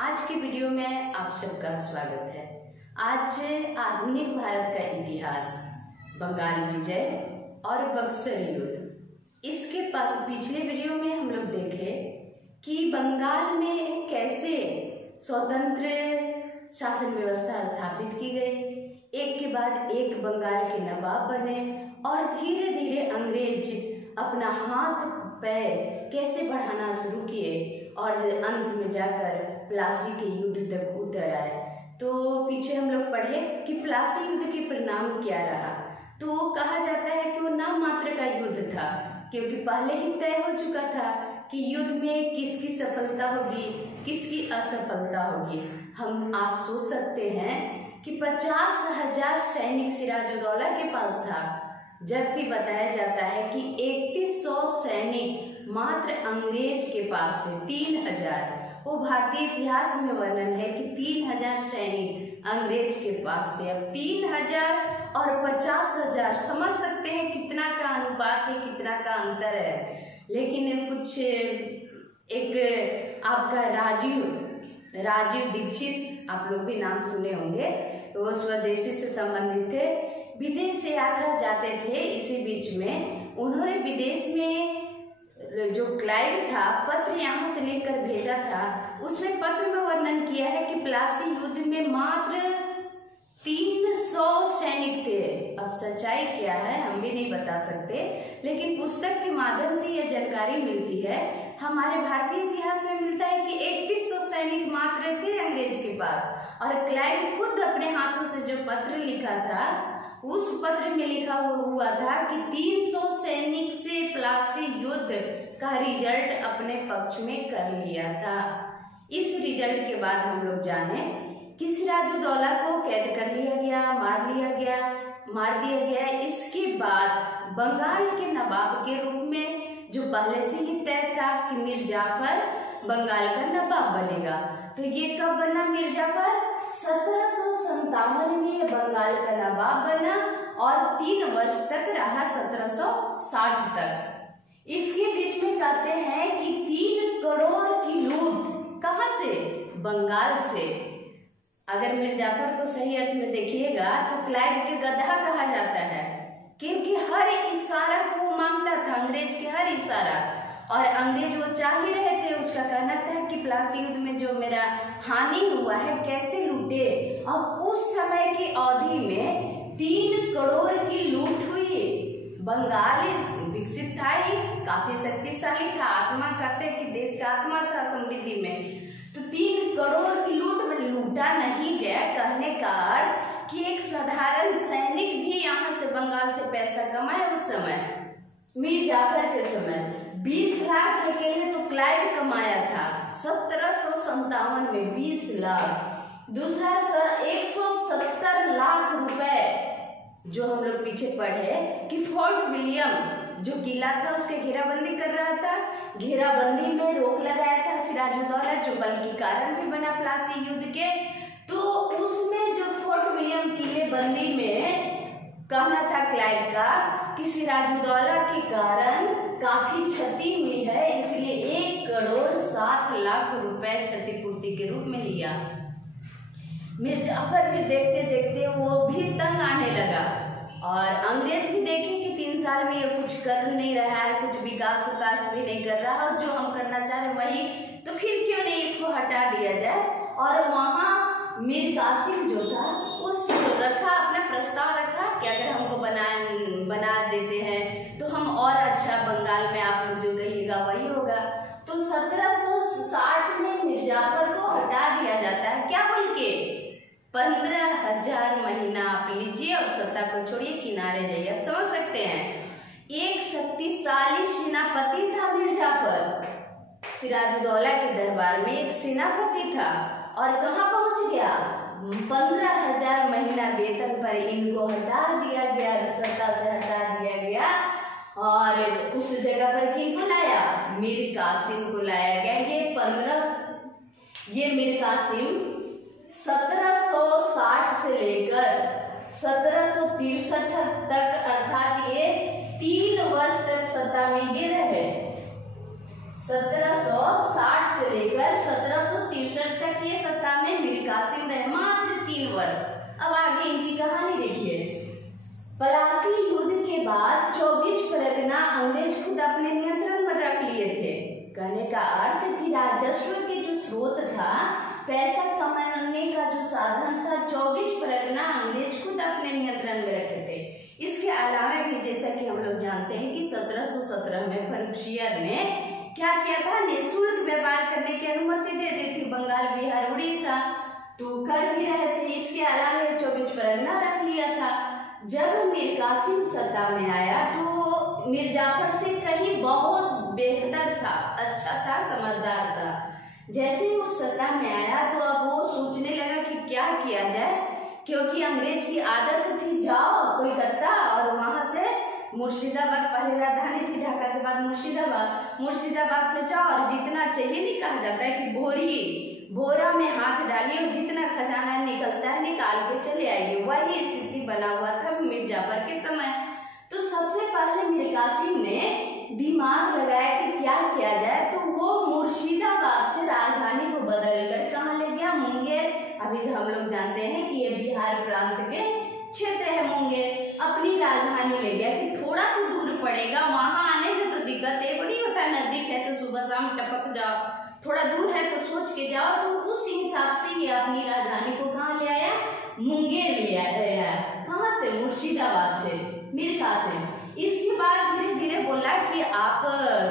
आज की वीडियो में आप सबका स्वागत है। आज आधुनिक भारत का इतिहास, बंगाल विजय और बक्सर युद्ध। इसके पिछले वीडियो में हम लोग देखे कि बंगाल में कैसे स्वतंत्र शासन व्यवस्था स्थापित की गई, एक के बाद एक बंगाल के नवाब बने और धीरे धीरे अंग्रेज अपना हाथ पैर कैसे बढ़ाना शुरू किए और अंत में जाकर प्लासी के युद्ध तक उतर आए। तो पीछे हम लोग पढ़े कि प्लासी युद्ध के परिणाम क्या रहा। तो कहा जाता है कि वो नाम मात्र का युद्ध था, क्योंकि पहले ही तय हो चुका था कि युद्ध में किसकी सफलता होगी, किसकी असफलता होगी। आप सोच सकते हैं कि 50,000 सैनिक सिराजुद्दौला के पास था, जबकि बताया जाता है कि 3100 सैनिक मात्र अंग्रेज के पास थे। 3000 वो भारतीय इतिहास में वर्णन है कि 3000 सैनिक अंग्रेज के पास थे। अब 3000 और 50,000 समझ सकते हैं कितना का अनुपात है, कितना का अंतर है। लेकिन कुछ एक आपका राजीव दीक्षित, आप लोग भी नाम सुने होंगे, तो वो स्वदेशी से संबंधित थे, विदेश यात्रा जाते थे। इसी बीच में उन्होंने विदेश में जो क्लाइव था पत्र यहाँ से लेकर भेजा था। उसमें पत्र में वर्णन किया है कि प्लासी युद्ध में मात्र 300 सैनिक थे। अब सच्चाई क्या है हम भी नहीं बता सकते, लेकिन पुस्तक के माध्यम से यह जानकारी मिलती है। हमारे भारतीय इतिहास में मिलता है कि 3100 सैनिक मात्र थे अंग्रेज के पास, और क्लाइव खुद अपने हाथों से जो पत्र लिखा था उस पत्र में लिखा हुआ था कि 300 सैनिक से प्लासी युद्ध का रिजल्ट अपने पक्ष में कर लिया था। इस रिजल्ट के बाद हम लोग जाने कि सिराजुद्दौला को कैद कर लिया गया, मार दिया गया। इसके बाद बंगाल के नवाब के रूप में, जो पहले से ही तय था कि मीर जाफर बंगाल का नवाब बनेगा, तो ये कब बना मीर जाफर? 1757 में बंगाल का नवाब बना और 3 वर्ष तक रहा, 1760 तक। इसके बीच में कहते हैं कि 3 करोड़ की लूट कहाँ से? बंगाल से। अगर मीर जाफर को सही अर्थ में देखिएगा तो क्लाइव के गधा कहा जाता है, क्योंकि हर इशारा को वो मांगता था, अंग्रेज के हर इशारा। और अंग्रेज वो चाह ही रहे थे, उसका कहना था कि प्लासी युद्ध में जो मेरा हानि हुआ है कैसे लूटे। अब उस समय की अवधि में 3 करोड़ की लूट हुई। बंगाल विकसित था ही, काफी शक्तिशाली था, आत्मा कहते हैं कि देश का आत्मा था समृद्धि में। तो 3 करोड़ की लूट में लूटा नहीं गया, कहने का अर्थ कि एक साधारण सैनिक भी यहाँ से बंगाल से पैसा कमाए। उस समय मीर जाफर के समय 20 लाख अकेले तो क्लाइव कमाया था 1757 में, 20 लाख। दूसरा 170 लाख रुपए जो हम लोग पीछे पढ़े कि फोर्ट विलियम जो किला था उसके घेराबंदी कर रहा था, घेराबंदी में रोक लगाया था सिराजुद्दौला, जो बल की कारण भी बना प्लासी युद्ध के। तो उसमें जो फोर्ट विलियम किले बंदी में कहना था क्लाइव का कि सिराजुद्दौला के कारण काफी क्षति हुई है, इसलिए 1 करोड़ 7 लाख रुपए क्षतिपूर्ति के रूप में लिया। मीर जाफर भी देखते देखते वो भी तंग आने लगा, और अंग्रेज भी देखे कि 3 साल में ये कुछ कर नहीं रहा है, कुछ विकास भी नहीं कर रहा, और जो हम करना चाह रहे वही, तो फिर क्यों नहीं इसको हटा दिया जाए। और वहाँ मीर कासिम जो था उस रखा, अपना प्रस्ताव रखा कि अगर हमको बना देते हैं तो हम और अच्छा बंगाल में आप लोग जो कहिएगा वही होगा। तो 1760 में मीर जाफर को हटा दिया जाता है, क्या बोल के? 15,000 महीना आप लीजिए और सत्ता को छोड़िए, किनारे जाइए। आप समझ सकते हैं, एक शक्तिशाली सेनापति था मीर जाफर। सिराजुद्दौला के दरबार में एक सेनापति था, और कहाँ पहुंच गया? 15,000 महीना वेतन पर इनको हटा दिया गया, सत्ता से हटा दिया गया, और उस जगह पर किनको लाया? मीर कासिम को लाया गया। ये मीर कासिम 1760 से लेकर 1763 तक, अर्थात ये 3 वर्ष तक सत्ता में ये रहे। 1760 से लेकर 1763 तक ये सत्ता में मीर कासिम रहे, मात्र 3 वर्ष। अब आगे इनकी कहानी देखिए। पलासी युद्ध के बाद 24 परगना अंग्रेज खुद अपने नियंत्रण में रख लिए थे। कहने का अर्थ कि राजस्व के जो स्रोत था, पैसा कमाने का जो साधन था, 24 परगना अंग्रेज खुद अपने नियंत्रण में रखे थे। इसके अलावा भी जैसा कि हम लोग जानते हैं कि 1717 में फर्रुखियर ने क्या किया था, निःशुल्क व्यापार करने की अनुमति दे दी थी। बंगाल, बिहार, उड़ीसा तो कर भी रहे थे। इसके अलावा 24 परगना रख लिया था। जब मीर कासिम सत्ता में आया तो मीर जाफर से कहीं बहुत बेहतर था, अच्छा था, समझदार था। जैसे ही वो सत्ता में आया तो अब वो सोचने लगा कि क्या किया जाए, क्योंकि अंग्रेज की आदत थी जाओ कोलकाता और वहां से मुर्शिदाबाद, पहले राजधानी थी ढाका के बाद मुर्शिदाबाद से जाओ और जितना चाहिए, नहीं कहा जाता है कि बोरा में हाथ डालिए और जितना खजाना निकलता है निकाल के चले आइए। वही स्थिति बना हुआ था मीर जाफर के समय। तो सबसे पहले मीर कासिम ने दिमाग लगाया कि क्या किया जाए, तो वो मुर्शिदाबाद से राजधानी को बदलकर कहाँ ले गया, मुंगेर। अभी हम लोग जानते हैं कि ये बिहार प्रांत के क्षेत्र है मुंगेर। अपनी राजधानी ले गया कि थोड़ा तो दूर पड़ेगा, वहां आने में तो दिक्कत है, नहीं होता नजदीक है तो सुबह शाम टपक जाओ, थोड़ा दूर है तो सोच के जाओ। तो उस हिसाब से ये अपनी राजधानी को कहाँ ले आया, मुंगेर ले आया। कहाँ से, मुर्शिदाबाद से, मीर कासिम। इसके बाद धीरे धीरे बोला कि आप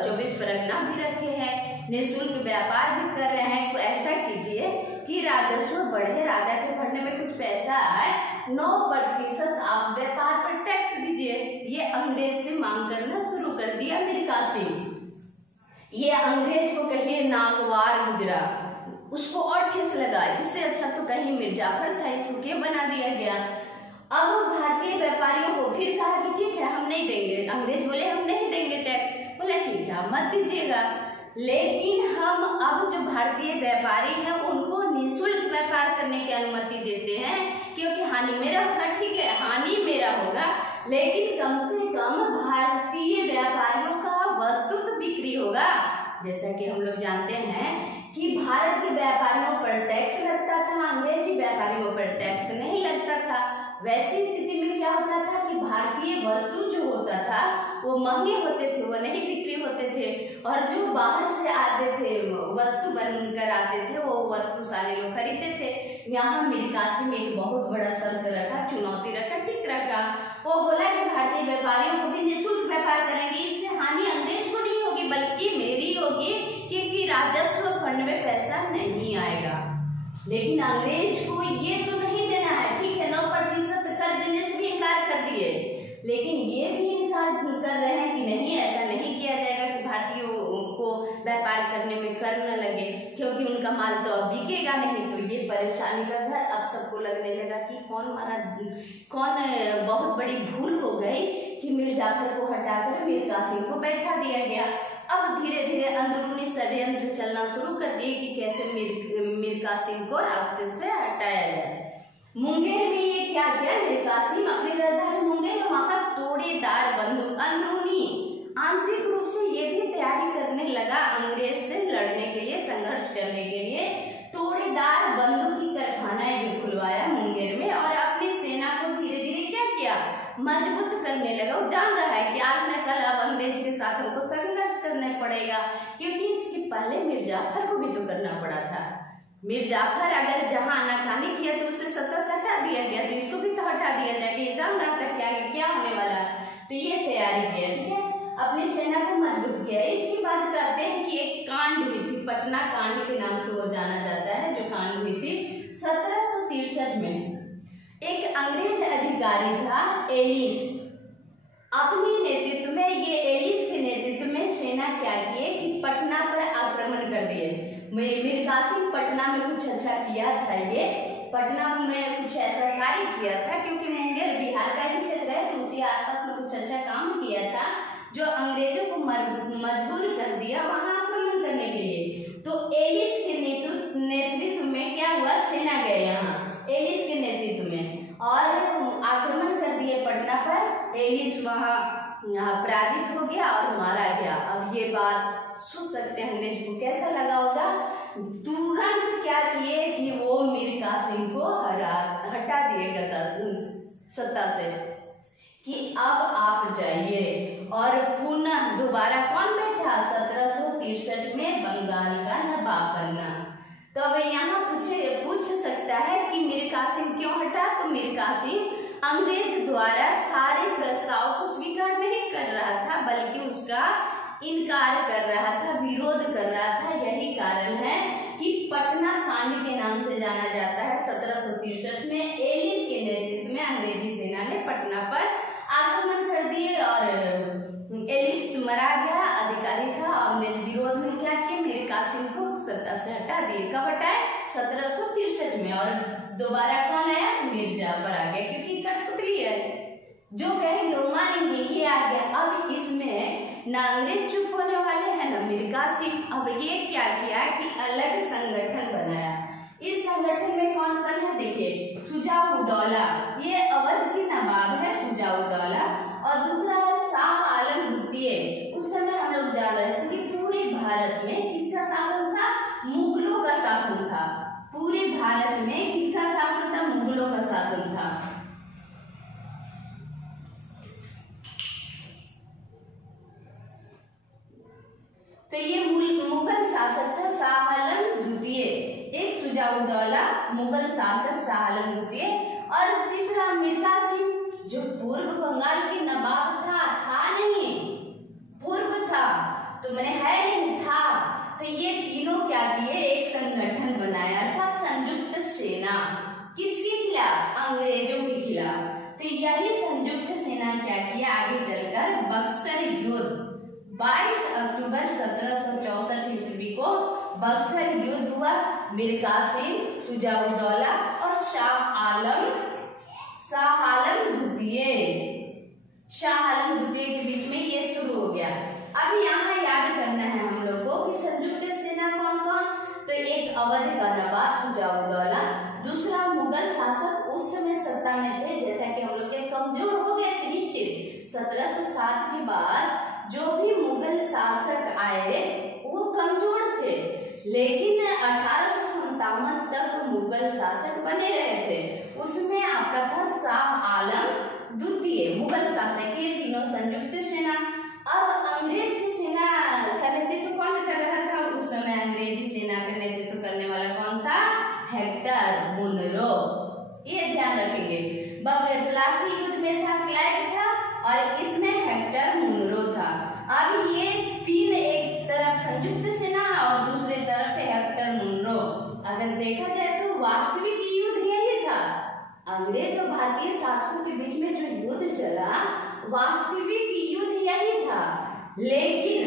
24 परगना भी रखे हैं, निःशुल्क व्यापार भी कर रहे हैं, तो ऐसा कीजिए कि राजस्व बढ़े, राजा के भरने में कुछ पैसा आए, 9% आप व्यापार पर टैक्स दीजिए। ये अंग्रेज से मांग करना शुरू कर दिया मीर कासिम। ये अंग्रेज को कहिए नागवार गुजरा, उसको और ठेस लगा। इससे अच्छा तो कहीं मीर जाफर था, इसको क्या बना दिया गया। अब भारतीय व्यापारियों को फिर कहा कि ठीक है हम नहीं देंगे। अंग्रेज बोले हम नहीं देंगे टैक्स। बोले ठीक है आप मत दीजिएगा, लेकिन हम अब जो भारतीय व्यापारी हैं उनको निःशुल्क व्यापार करने की अनुमति देते हैं, क्योंकि हानि मेरा होगा। ठीक है हानि मेरा होगा, लेकिन कम से कम भारतीय व्यापारियों का वस्तु तो बिक्री होगा। जैसा कि हम लोग जानते हैं कि भारत के व्यापारियों पर टैक्स लगता था, अंग्रेजी व्यापारियों पर टैक्स नहीं लगता था। वैसी स्थिति में क्या होता था कि भारतीय वस्तु जो होता था वो महंगे होते थे, वो नहीं बिक्री होते थे, और जो बाहर से आते थे वस्तु बनकर आते थे वो वस्तु सारे लोग खरीदते थे। यहाँ मीर कासिम एक बहुत बड़ा शर्त रखा, चुनौती रखा, ठीक रखा। वो बोला कि भारतीय व्यापारियों को भी निःशुल्क व्यापार करेंगे, इससे हानि अंग्रेज को नहीं होगी बल्कि मेरी होगी, क्योंकि राजस्व फंड में पैसा नहीं आएगा। लेकिन अंग्रेज को ये तो नहीं देना है। ठीक है 9% कर देने से भी इनकार कर दिए, लेकिन ये भी इनकार कर रहे हैं कि नहीं ऐसा नहीं किया जाएगा कि भारतीयों को व्यापार करने में कर न लगे, क्योंकि उनका माल तो अब बिकेगा नहीं। तो ये परेशानी का घर अब सबको लगने लगा कि कौन बहुत बड़ी भूल हो गई कि मीर जाफर को हटाकर मीर कासिम को बैठा दिया गया। अब धीरे धीरे अंदरूनी षड्यंत्र चलना शुरू कर दिए कि कैसे मीर कासिम को रास्ते से हटाया जाए। मुंगेर में ये क्या किया, मीर कासिम अपनी राजधानी मुंगेर वहां तोड़ेदार बंदूक, अंदरूनी आंतरिक रूप से ये भी तैयारी करने लगा अंग्रेज से लड़ने के लिए, संघर्ष करने के लिए। तोड़ेदार बंदूक की कारखानाएं भी खुलवाया मुंगेर में, और अपनी सेना को धीरे धीरे क्या किया, मजबूत करने लगा। वो जान रहा है कि आज न कल अब अंग्रेज के साथ हमको संघर्ष करना पड़ेगा, क्योंकि इसके पहले मीर जाफर को भी तो करना पड़ा था। मीर जाफर अगर जहां आनाकानी किया तो उससे सत्ता से हटा दिया गया, तो इसको भी तो हटा दिया जाएगा। ये जान रहा था क्या होने वाला, तो ये तैयारी किया। ठीक है अपनी सेना को मजबूत किया। इसके बाद कहते हैं कि एक कांड हुई थी, पटना कांड के नाम से वो जाना जाता है, जो कांड हुई थी 1763 में। एक अंग्रेज अधिकारी था एलिस, अपने नेतृत्व में, ये एलिस के नेतृत्व में सेना क्या किए कि पटना पर आक्रमण कर दिए। मीर कासिम पटना में कुछ अच्छा किया था, ये पटना में कुछ ऐसा कार्य किया था, क्योंकि मुंगेर बिहार का ही क्षेत्र है, तो उसी आसपास में कुछ अच्छा काम किया था जो अंग्रेजों को मजबूर कर दिया वहां आक्रमण करने के लिए। तो एलिस के नेतृत्व में क्या हुआ, सेना गए यहाँ एलिस के नेतृत्व में और आक्रमण कर दिए पटना पर। एलिस वहाँ पराजित हो गया और मारा गया। अब ये बात सोच सकते हैं अंग्रेज को कैसा लगा होगा। तुरंत क्या किए कि वो मीर कासिम को हटा दिएगा सत्ता से कि अब आप जाइए। और पुनः दोबारा कौन बैठा 1763 में बंगाल का नवाब बनना। तो अब यहाँ पूछ सकता है कि मीर कासिम क्यों हटा। तो मीर कासिम अंग्रेज द्वारा सारे प्रस्ताव को स्वीकार नहीं कर रहा था बल्कि उसका इनकार कर रहा था, विरोध कर रहा था। यही कारण है कि पटना कांड के नाम से जाना जाता है। 1763 में एलिस के नेतृत्व में अंग्रेजी सेना ने पटना पर आक्रमण कर दिए और एलिस मारा गया, अधिकारी था। अंग्रेज विरोध में क्या किए, मीर कासिम को सत्ता से हटा दिए। कब हटाए, 1763 में। और दोबारा कौन आया, मीर जाफर आ गया, क्योंकि कठपुतली है, जो कहेंगे वो मानेंगे, ये आ गया। अब इसमें ना अंग्रेज चुप होने वाले हैं ना मीर कासिम। अब ये क्या किया कि अलग संगठन बनाया। इस संगठन में कौन कौन है, देखिए शुजा-उद-दौला, ये अवध की नवाब है शुजा-उद-दौला। और दूसरा है शाह आलम द्वितीय। उस समय हम लोग जान रहे थे कि पूरे भारत में किसका शासन था, मुगलों का शासन था। पूरे भारत में किसका शासन था, मुगलों का शासन था। तो ये मुगल शासक था शाह आलम द्वितीय। एक शुजा-उद-दौला मुगल शासक शाह आलम द्वितीय, और तीसरा मीर कासिम जो पूर्व बंगाल के नवाब था नहीं, पूर्व था, तो मैंने है नहीं था। तो ये तीनों क्या किए, एक संगठन बनाया अर्थात संयुक्त सेना। किसके खिलाफ, अंग्रेजों के खिलाफ। तो यही संयुक्त सेना क्या किया, आगे चलकर बक्सर युद्ध 22 अक्टूबर 1764 ईस्वी को बक्सर युद्ध हुआ। मीर कासिम, शुजा-उद-दौला और शाह आलम द्वितीय के बीच में ये शुरू हो गया। अब यहाँ याद करना है हम लोग को कि संयुक्त सेना कौन कौन। तो एक अवध का नवाब शुजा-उद-दौला, दूसरा मुगल शासक उस समय सत्ता में थे, जैसा कि हम लोग के कमजोर हो गए थे निश्चित। 1707 के बाद जो भी मुगल शासक आए वो कमजोर थे, लेकिन 1857 तक मुगल शासक बने रहे थे। उसमें आपका था शाह आलम द्वितीय, मुगल शासक, ये तीनों संयुक्त सेना। अब अंग्रेज की सेना का नेतृत्व कौन कर रहा था, उस समय अंग्रेजी सेना का नेतृत्व करने वाला कौन था, हेक्टर मुनरो। ये ध्यान रखेंगे। प्लासी युद्ध में था क्लाइव था, और इसमें हेक्टर मुनरो था। अब ये तीन, एक तरफ संयुक्त सेना और दूसरे तरफ हेक्टर मुनरो। अगर देखा जाए तो वास्तविक युद्ध यही था, अंग्रेज और भारतीय शासकों के बीच में जो युद्ध चला, वास्तविक युद्ध यही था। लेकिन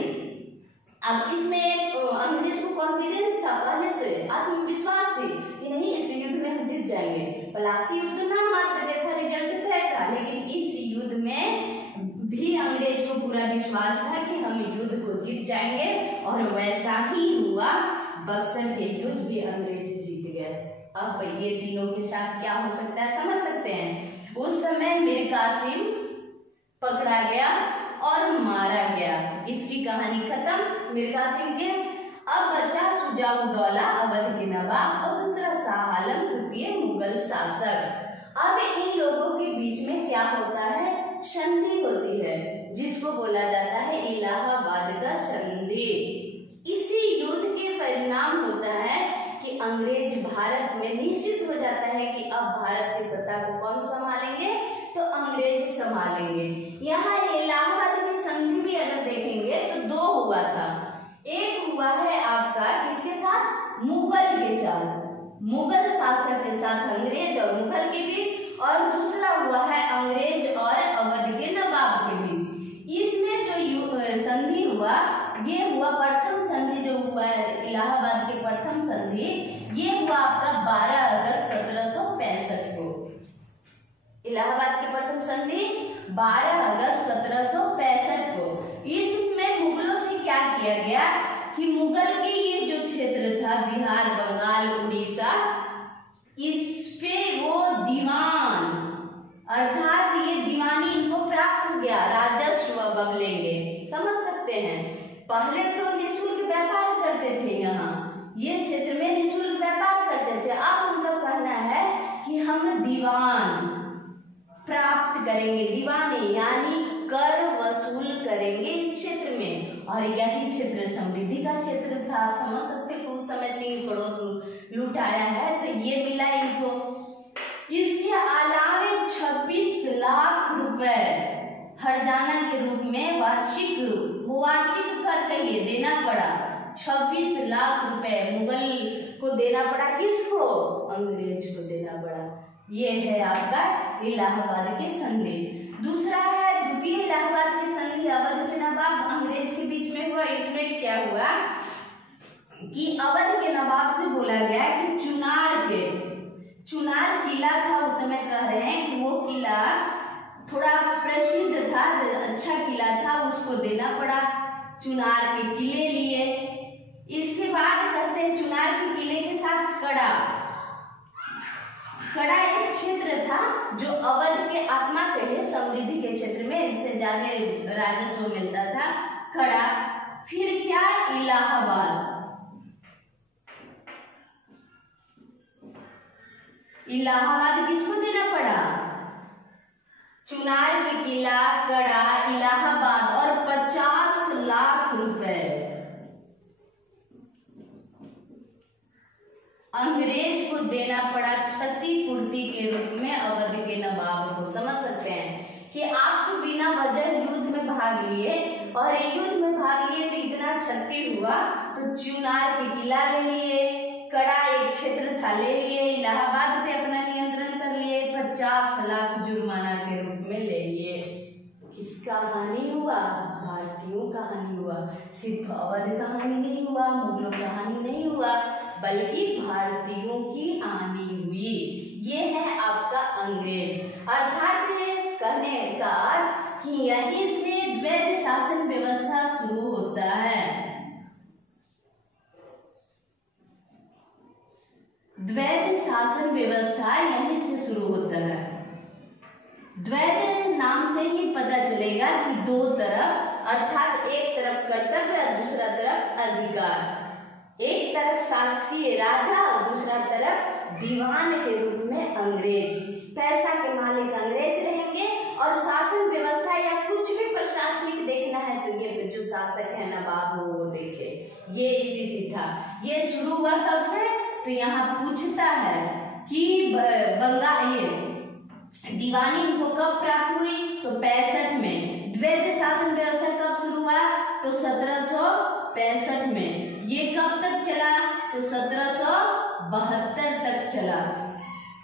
अब इसमें अंग्रेज को कॉन्फिडेंस था, पहले से आत्मविश्वास थी कि नहीं, इस युद्ध में हम जीत जाएंगे। प्लासी युद्ध नाम मात्र के था, रिजल्ट तय था, लेकिन इस युद्ध में भी अंग्रेज को पूरा विश्वास था कि हम युद्ध को जीत जाएंगे, और वैसा ही हुआ। बक्सर के युद्ध भी अंग्रेज जीत गए। अब ये तीनों के साथ क्या हो सकता है, समझ सकते हैं। उस समय मीर कासिम पकड़ा गया और मारा गया। इसकी कहानी खत्म मीर कासिम के। अब बचा शुजा-उद-दौला अवध के नवाब और दूसरा शाह आलम द्वितीय मुगल शासक। अब इन लोगों के बीच में क्या होता है, संधि होती है, जिसको बोला जाता है इलाहाबाद का संधि। इसी युद्ध के परिणाम होता है कि अंग्रेज भारत में निश्चित हो जाता है कि अब भारत की सत्ता को कौन संभालेंगे, तो अंग्रेज संभालेंगे। यहाँ इलाहाबाद की संधि भी अगर देखेंगे तो दो हुआ था। एक हुआ है आपका किसके साथ, मुगल के साथ, मुगल शासक के साथ अंग्रेज और मुगल के बीच, और दूसरा हुआ है अंग्रेज और अवध के नवाब के बीच। इसमें जो संधि हुआ, ये हुआ प्रथम संधि, जो हुआ इलाहाबाद के प्रथम संधि, ये हुआ आपका 12 अगस्त 1765 को। इलाहाबाद की प्रथम संधि 12 अगस्त 1765 को। इसमें मुगलों से क्या किया गया कि मुगल के ये जो क्षेत्र था, बिहार, बंगाल, उड़ीसा, इस पे वो दीवान अर्थात ये दीवानी इनको प्राप्त क्या राजस्व बबलेंगे। समझ सकते हैं, पहले तो निःशुल्क व्यापार करते थे, यहाँ ये क्षेत्र में निःशुल्क व्यापार करते थे। अब उनका कहना है कि हम दीवान प्राप्त करेंगे, दीवानी यानी कर वसूल करेंगे इस क्षेत्र में। और यही क्षेत्र समृद्धि का क्षेत्र था। आप समझ सकते हैं, उस समय 3 करोड़ लुटाया है तो ये मिला इनको। इसके अलावे 26 लाख रुपए हर्जाना के रूप में वार्षिक कर कहिए देना पड़ा। 26 लाख रुपए मुगल को देना पड़ा, किसको? अंग्रेज को देना पड़ा। ये है आपका इलाहाबाद की संधि। दूसरा है द्वितीय इलाहाबाद की संधि, अवध के नवाब अंग्रेज के बीच में हुआ। इसमें क्या हुआ कि अवध के नवाब से बोला गया कि चुनार किला था, उस समय कह रहे हैं कि वो किला थोड़ा प्रसिद्ध था, अच्छा किला था, उसको देना पड़ा। चुनार के किले लिए। इसके बाद कहते हैं चुनार के किले के साथ कड़ा एक क्षेत्र था जो अवध के आत्मा कहे समृद्धि के क्षेत्र में इससे ज्यादा राजस्व मिलता था, कड़ा। फिर क्या? इलाहाबाद किसको देना पड़ा? चुनार के किला, कड़ा, इलाहाबाद और 50 लाख रुपए अंग्रेज को देना पड़ा क्षतिपूर्ति के रूप में अवध के नवाब को। समझ सकते हैं कि आप तो बिना वजह युद्ध में भाग लिए और युद्ध में भाग लिए तो इतना क्षति हुआ, तो चुनार के किला ले लिए, कड़ा एक क्षेत्र था ले लिए, इलाहाबाद पे अपना नियंत्रण कर लिए, 50 लाख जुर्माना के रूप में ले लिए। किसका हानि हुआ? भारतीयों का हानि हुआ। सिर्फ अवध का हानि नहीं हुआ, मुगलों का हानि नहीं हुआ, बल्कि भारतीयों की हानि हुई। ये है आपका अंग्रेज। अर्थात कहने का अर्थ कि यहीं से द्वैध शासन व्यवस्था शुरू होता है। द्वैध शासन व्यवस्था यहीं से शुरू होता है। द्वैध नाम से ही पता चलेगा कि दो तरफ, अर्थात एक तरफ कर्तव्य और दूसरा तरफ अधिकार। एक तरफ शासकीय राजा और दूसरा तरफ दीवान के रूप में अंग्रेज। पैसा के मालिक अंग्रेज रहेंगे और शासन व्यवस्था या कुछ भी प्रशासनिक देखना है तो ये जो शासक है नवाब वो देखे। ये स्थिति था। ये शुरू हुआ कब से? तो यहाँ पूछता है कि बंगाल दीवानी उनको कब प्राप्त हुई? तो 65 में। द्वैध शासन व्यवस्था कब शुरू हुआ? तो 1765 में। ये कब तक चला? तो 1772 तक चला।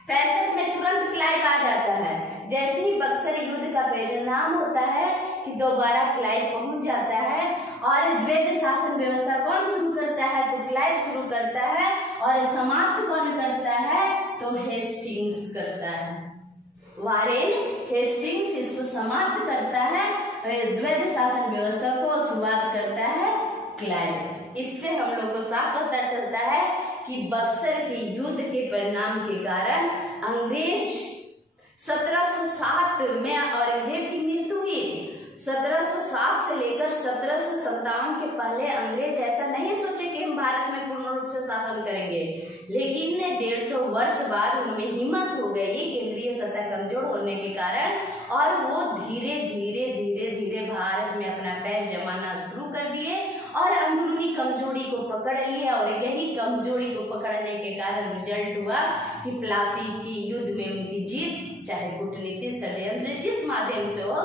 65 में तुरंत क्लाइव आ जाता है। जैसे ही बक्सर युद्ध का परिणाम होता है कि दोबारा क्लाइव पहुंच जाता है और द्वैध शासन व्यवस्था कौन शुरू करता है? तो क्लाइव शुरू करता है। और समाप्त कौन करता है? तो हेस्टिंग्स करता है। वारेन हेस्टिंग्स इसको समाप्त करता है, द्वैध शासन व्यवस्था को शुरुआत करता है क्लाइव। इससे हम लोग को साफ पता चलता है कि बक्सर के युद्ध के परिणाम के कारण अंग्रेज 1707 में औरंगजेब की मृत्यु हुई। 1707 से लेकर 1757 के पहले अंग्रेज ऐसा नहीं सोचे कि हम भारत में पूर्ण रूप से शासन करेंगे, लेकिन 150 वर्ष बाद उनमें हिम्मत हो गई केंद्रीय सत्ता कमजोर होने के कारण, और वो धीरे धीरे धीरे धीरे भारत में अपना पैर जमाना शुरू कर दिए और अंदरूनी कमजोरी को पकड़ लिया। और यही कमजोरी को पकड़ने के कारण रिजल्ट हुआ कि प्लासी की युद्ध में उनकी जीत, चाहे कूटनीतिक षड्यंत्र जिस माध्यम से हो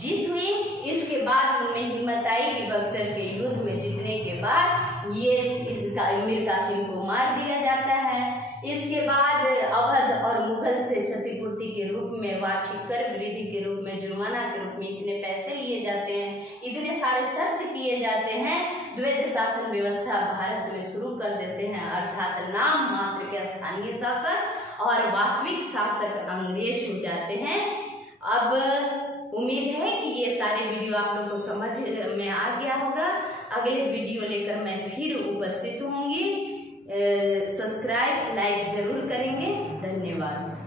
जीत हुई। इसके बाद उनमें हिम्मत आई कि बक्सर के युद्ध में जीतने के बाद मीर कासिम को मार दिया जाता है। इसके बाद अवध और मुगल से क्षतिपूर्ति के रूप में, वार्षिक कर वृद्धि के रूप में, जुर्माना के रूप में इतने पैसे लिए जाते हैं, इतने सारे शर्त किए जाते हैं, द्वैध शासन व्यवस्था भारत में शुरू कर देते हैं। अर्थात नाम मात्र के स्थानीय शासक और वास्तविक शासक अंग्रेज हो जाते हैं। अब उम्मीद है कि ये सारे वीडियो आप लोग को समझ में आ गया होगा। अगले वीडियो लेकर मैं फिर उपस्थित होंगी। सब्सक्राइब लाइक जरूर करेंगे। धन्यवाद।